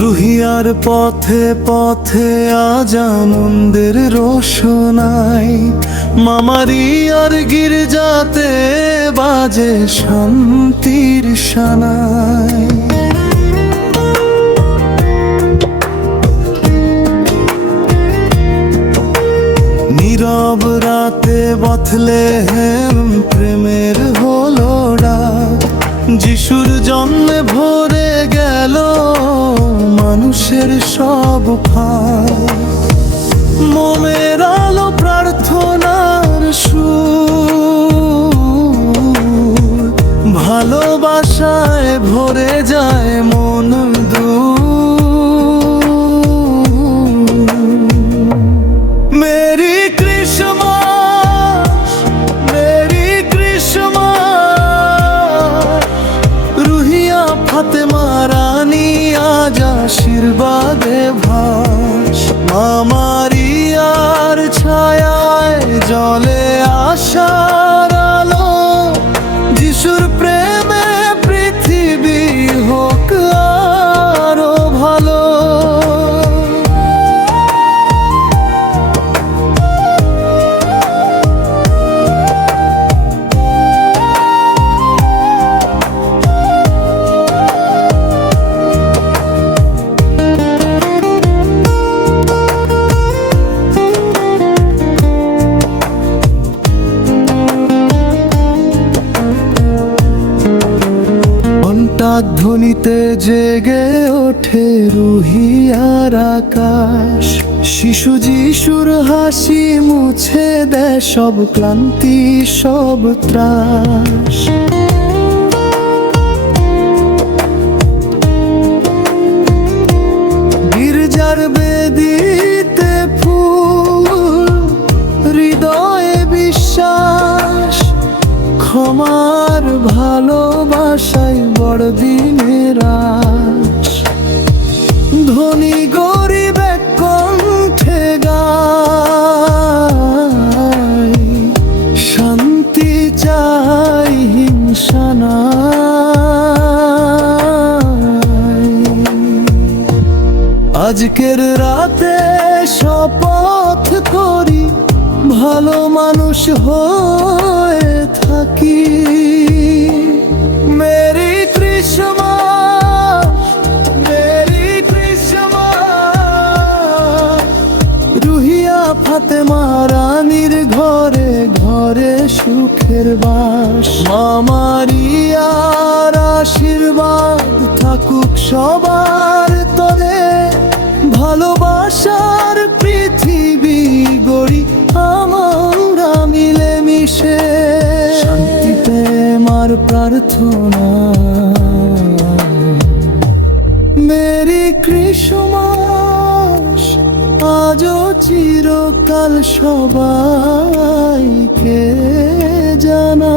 রুহিয়ার পথে পথে আজ আনন্দের রোশনাই, মামারিয়ার গির্জাতে বাজে শান্তির সানাই। নীরব রাতে বথলেহেম প্রেমের হলো ডাক, যিশুর জন্মে ভরে গেল মানুষের সব ফাঁক। মোমের আলো প্রার্থনার সুর, ভালোবাসায় ভরে যায় মন দূর। মেরি ক্রিসমাস, মেরি ক্রিসমাস, রুহিয়া ফাতেমা রানী আজ আশীর্বাদে ভাস। মামারিয়ার ছায়ায় জলে আশার আলো, যিশুর প্রেমে পৃথিবী হোক আরো ভালো। ধ্বনিতে জেগে ওঠে রুহিয়ার আকাশ, শিশু যিশুর হাসি মুছে দেয় সব ক্লান্তি সব ত্রাস। গির্জার বেদিতে ফুল, হৃদয়ে বিশ্বাস, ক্ষমার ভালোবাসায় বড়দিনের আস। ধনী গরিব এক কণ্ঠে গায়, শান্তি চাই হিংসা নাই। আজকের রাতে শপথ করি, ভালো মানুষ হয়ে থাকি। মেরি ক্রিসমাস, মেরি ক্রিসমাস, রুহিয়া ফাতেমা রানীর ঘরে ঘরে সুখের বাস। মামারিয়ার আশীর্বাদ থাকুক সবার তরে, ভালোবাসার পৃথিবী গড়ি আমরা মিলে মিশে। শান্তি প্রেম আর প্রার্থনা, মেরি ক্রিসমাস আজও চিরকাল সবাইকে জানা।